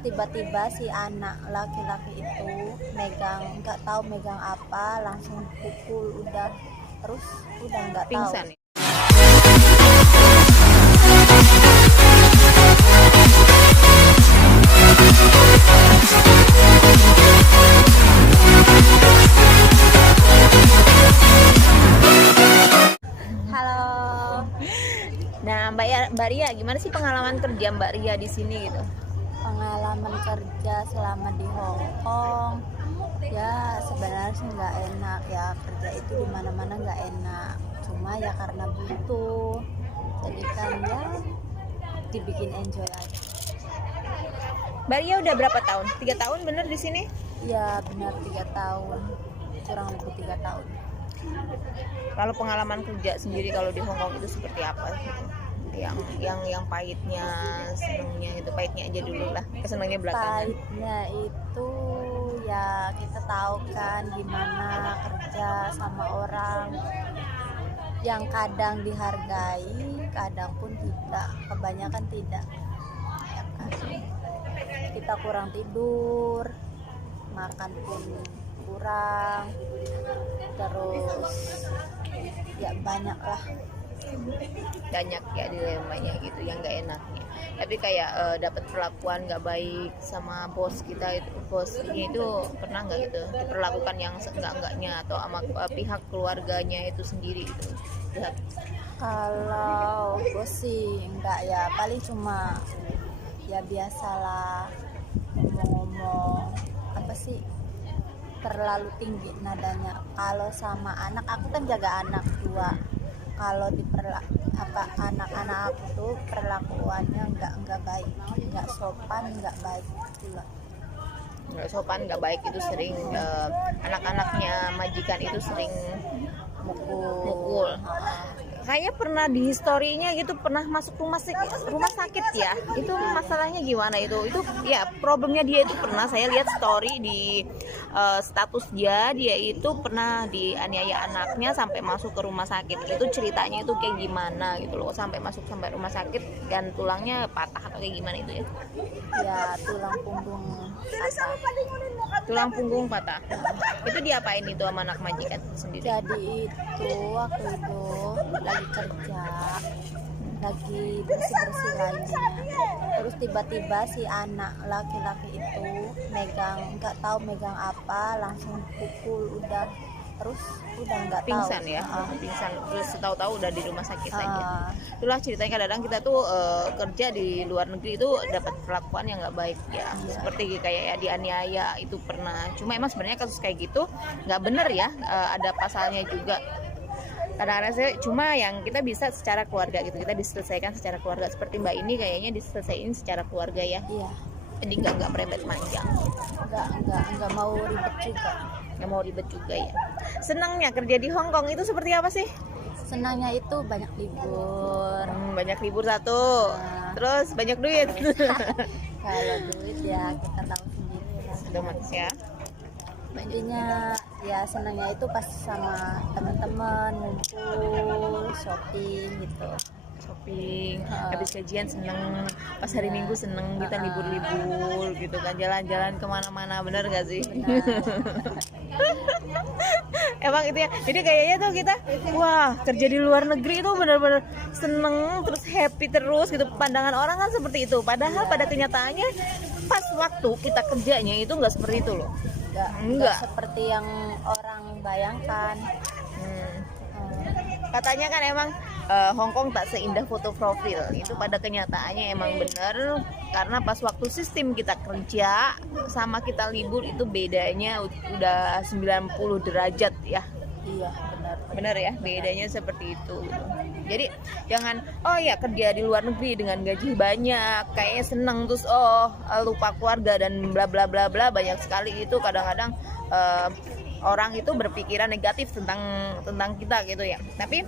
tiba-tiba si anak laki-laki itu megang, nggak tahu megang apa, langsung pukul, terus udah nggak tahu. Pingsan. Halo. Nah, Mbak Ria, gimana sih pengalaman kerja Mbak Ria di sini gitu? Pengalaman kerja selama di Hong Kong, ya sebenarnya sih nggak enak ya, kerja itu di mana-mana nggak enak, cuma ya karena butuh, jadi kan ya dibikin enjoy aja. Mbak Ria udah berapa tahun? 3 tahun bener di sini? Ya benar 3 tahun, kurang lebih 3 tahun. Kalau pengalaman kerja sendiri kalau di Hong Kong itu seperti apa gitu? Yang pahitnya, senangnya itu, pahitnya aja dulu lah, kesenangnya belakangan. Pahitnya itu ya kita tahu kan gimana kerja sama orang yang kadang dihargai, kadang pun tidak, kebanyakan tidak ya kan? Kita kurang tidur, makan pun kurang, terus ya banyak lah. Banyak ya dilemanya gitu yang nggak enaknya, tapi kayak dapat perlakuan nggak baik sama bos kita, itu bosnya itu pernah nggak gitu diperlakukan yang enggaknya, atau sama pihak keluarganya itu sendiri gitu jahat? Kalau bos sih enggak ya, paling cuma ya biasalah ngomong-ngomong apa sih, terlalu tinggi nadanya. Kalau sama anak, aku kan jaga anak 2, kalau anak-anak aku tuh perlakuannya nggak baik, nggak sopan, nggak baik pula. Nggak sopan, nggak baik itu sering anak-anaknya majikan itu sering mukul. Kayaknya pernah di historinya gitu, pernah masuk rumah sakit ya. Itu masalahnya gimana itu ya, problemnya dia itu pernah saya lihat story di status dia itu pernah dianiaya anaknya sampai masuk ke rumah sakit. Itu ceritanya itu kayak gimana gitu loh, sampai rumah sakit dan tulangnya patah atau kayak gimana itu ya? Ya tulang punggung patah. Tulang punggung patah. Itu diapain itu sama anak majikan sendiri? Jadi itu waktu itu lagi kerja, lagi bersih-bersih lainnya, terus tiba-tiba si anak laki-laki itu megang, nggak tahu megang apa, langsung pukul, terus udah nggak tahu. Pingsan ya, pingsan, terus tahu-tahu udah di rumah sakit aja. Itulah ceritanya, kadang-kadang kita tuh kerja di luar negeri itu dapat perlakuan yang nggak baik ya, seperti kayak ya dianiaya itu pernah. Cuma emang sebenarnya kasus kayak gitu nggak bener ya, ada pasalnya juga. Kadang-kadang saya cuma yang kita bisa secara keluarga gitu, kita diselesaikan secara keluarga. Seperti Mbak ini kayaknya diselesaikan secara keluarga ya. Iya. Jadi nggak merebet panjang. Nggak mau ribet juga. Nggak mau ribet juga ya. Senangnya kerja di Hong Kong itu seperti apa sih? Senangnya itu banyak libur. Banyak libur satu. Terus banyak duit. Kalau duit ya kita tahu sendiri lah. Sudah manusia. Intinya ya senangnya itu pas sama teman-teman ngumpul, shopping gitu. Shopping, habis gajian seneng, pas hari Minggu seneng kita libur-libur gitu kan, jalan-jalan kemana-mana, bener gak sih? Emang itu ya, jadi kayaknya tuh kita wah kerja di luar negeri itu bener-bener seneng, terus happy terus gitu. Pandangan orang kan seperti itu, padahal pada kenyataannya pas waktu kita kerjanya itu nggak seperti itu loh. Enggak seperti yang orang bayangkan. Katanya kan emang Hong Kong tak seindah foto profil. Itu pada kenyataannya emang bener, karena pas waktu sistem kita kerja sama kita libur itu bedanya udah 90 derajat ya. Iya bener ya, bedanya seperti itu gitu. Jadi jangan kerja di luar negeri dengan gaji banyak kayaknya seneng, terus lupa keluarga dan bla bla bla bla, banyak sekali itu kadang-kadang orang itu berpikiran negatif tentang kita gitu ya. Tapi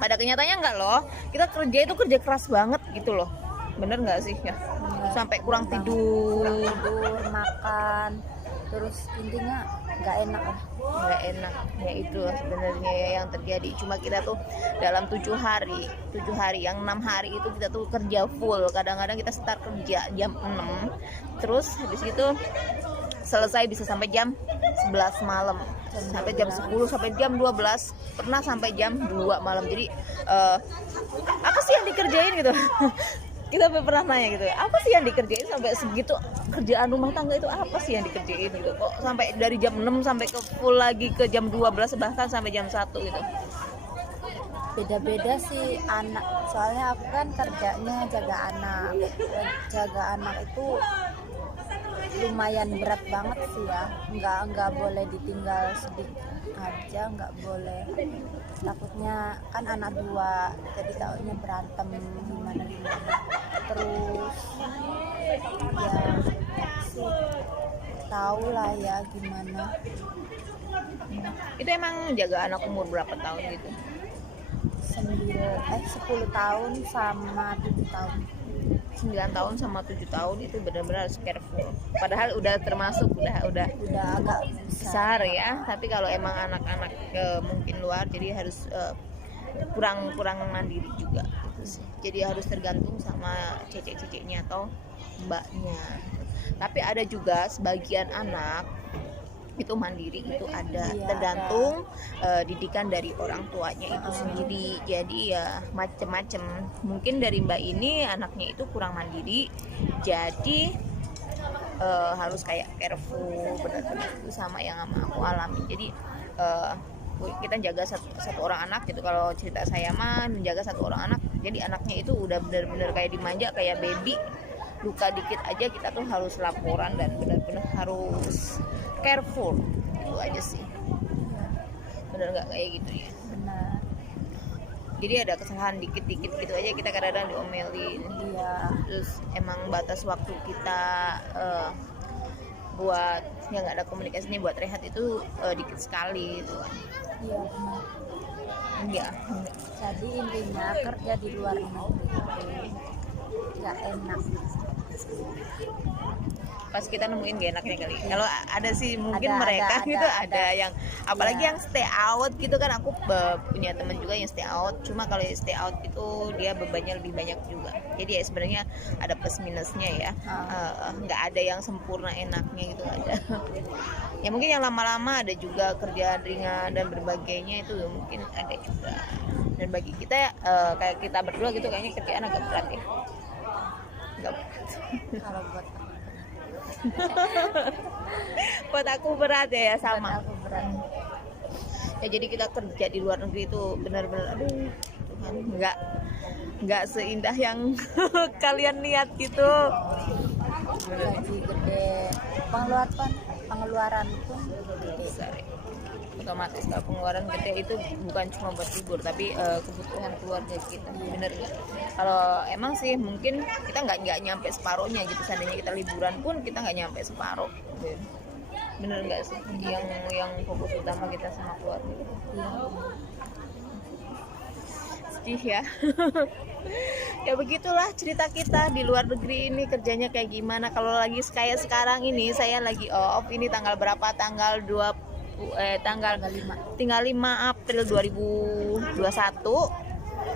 pada kenyataannya enggak loh, kita kerja itu kerja keras banget gitu loh, bener nggak sih ya? Sampai kurang tidur, makan, terus intinya nggak enak lah. nggak enak ya, itu sebenarnya ya yang terjadi. Cuma kita tuh dalam 7 hari yang 6 hari itu kita tuh kerja full. Kadang-kadang kita start kerja jam 6, terus habis itu selesai bisa sampai jam 11 malam, sampai jam 10, sampai jam 12, pernah sampai jam 2 malam. Jadi apa sih yang dikerjain gitu. Kita pernah nanya gitu, apa sih yang dikerjain sampai segitu, kerjaan rumah tangga itu apa sih yang dikerjain gitu, kok sampai dari jam 6 sampai ke full lagi ke jam 12, bahkan sampai jam 1 gitu. Beda-beda sih anak, soalnya aku kan kerjanya jaga anak itu lumayan berat banget sih ya, nggak boleh ditinggal sedikit aja, nggak boleh, takutnya kan anak 2, jadi takutnya berantem gimana, terus ya sih tahu lah ya gimana. Itu emang jaga anak umur berapa tahun gitu? 10 tahun sama 7 tahun. 9 tahun sama 7 tahun itu benar-benar harus careful. Padahal udah termasuk udah agak besar ya, tapi kalau emang anak-anak mungkin luar, jadi harus kurang mandiri juga gitu sih. Jadi harus tergantung sama cecek-ceceknya atau mbaknya. Tapi ada juga sebagian anak itu mandiri, itu ada, tergantung didikan dari orang tuanya itu sendiri. Jadi ya macem-macem. Mungkin dari mbak ini anaknya itu kurang mandiri, jadi harus kayak careful benar-benar itu sama yang aku alami. Jadi kita jaga satu orang anak gitu. Kalau cerita saya mah menjaga satu orang anak, jadi anaknya itu udah benar-benar kayak dimanja, kayak baby. Luka dikit aja kita tuh harus laporan dan benar-benar harus careful. Itu aja sih. Benar nggak kayak gitu ya? Benar. Jadi ada kesalahan dikit-dikit gitu aja kita kadang-kadang diomelin. Iya. Terus emang batas waktu kita buat yang nggak ada komunikasinya buat rehat itu dikit sekali gitu kan. Iya benar. Iya. Jadi intinya kerja di luar negeri nggak enak. Pas kita nemuin gak enaknya kali. Kalau ada sih mungkin Ada, mereka ada, gitu ada. ada yang apalagi Iya. yang stay out gitu kan. Aku punya temen juga yang stay out. Cuma kalau yang stay out itu dia bebannya lebih banyak juga. Jadi ya sebenarnya ada plus minusnya ya. Nggak ada yang sempurna enaknya gitu ada. Ya mungkin yang lama-lama ada juga kerjaan ringan dan berbagainya itu mungkin ada juga. Dan bagi kita kayak kita berdua gitu kayaknya kerjaan agak berat ya. Nggak berat. Kalau Buat aku berat ya sama. aku berat. Ya jadi kita kerja di luar negeri itu benar-benar aduh Tuhan, nggak seindah yang kalian lihat gitu. Gaji gede, pengeluaran pun gede. Besar ya. Otomatis kalau pengeluaran gede itu bukan cuma buat libur tapi kebutuhan keluarga kita. Bener nggak? Kalau emang sih mungkin kita nggak nyampe separuhnya gitu. Seandainya kita liburan pun kita nggak nyampe separuh. Bener nggak sih? Yang fokus utama kita sama keluarga. Iya. Sedih ya. Ya begitulah cerita kita di luar negeri ini kerjanya kayak gimana. Kalau lagi kayak sekarang ini saya lagi off. Ini tanggal berapa? Tanggal 5 April 2021.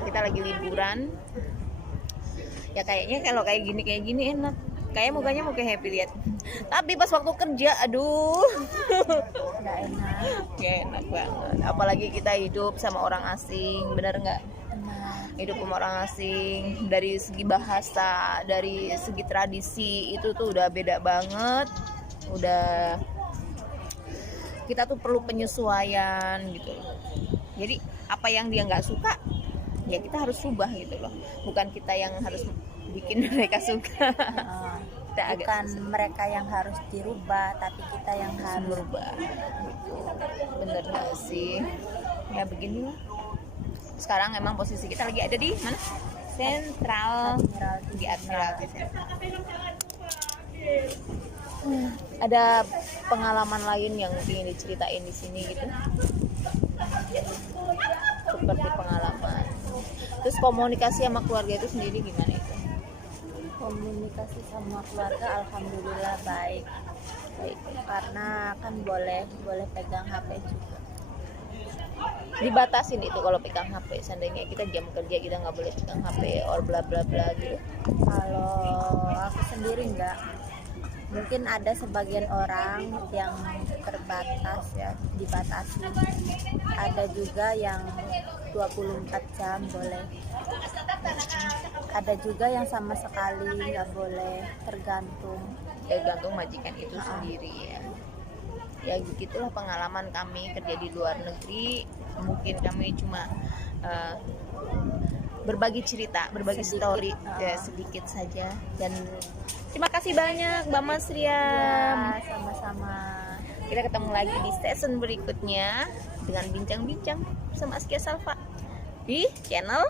Kita lagi liburan. Ya kayaknya kalau kayak gini enak. Kayak mukanya mau kayak happy lihat. Tapi pas waktu kerja aduh. Nggak enak. Gak enak banget. Apalagi kita hidup sama orang asing, bener nggak? Benar. Hidup sama orang asing, dari segi bahasa, dari segi tradisi itu tuh udah beda banget. Udah kita tuh perlu penyesuaian gitu. Jadi apa yang dia nggak suka, ya kita harus rubah gitu loh. Bukan kita yang harus bikin mereka suka. Bukan mereka yang harus dirubah, tapi kita yang harus berubah. Bener nggak sih? Ya beginilah. Sekarang emang posisi kita lagi ada di mana? Sentral. Di Admiralty Central. Ada pengalaman lain yang ingin diceritain di sini gitu? Seperti pengalaman. Terus komunikasi sama keluarga itu sendiri gimana itu? komunikasi sama keluarga alhamdulillah baik. Baik. Karena kan boleh pegang HP juga. Dibatasin itu kalau pegang HP, seandainya kita jam kerja kita nggak boleh pegang HP or bla bla bla gitu. Kalau aku sendiri enggak. Mungkin ada sebagian orang yang terbatas ya, dibatasi. Ada juga yang 24 jam boleh. Ada juga yang sama sekali nggak boleh, tergantung. Majikan itu sendiri ya. Ya begitulah pengalaman kami kerja di luar negeri. Mungkin kami cuma berbagi cerita, berbagi Sedikit, story ya, sedikit saja. Dan terima kasih banyak Mbak Mas Ria. Ya, sama-sama. Kita ketemu lagi di season berikutnya dengan bincang-bincang bersama Askia Salva di channel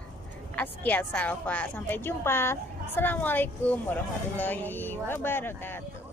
Askia Salva. Sampai jumpa. Assalamualaikum warahmatullahi wabarakatuh.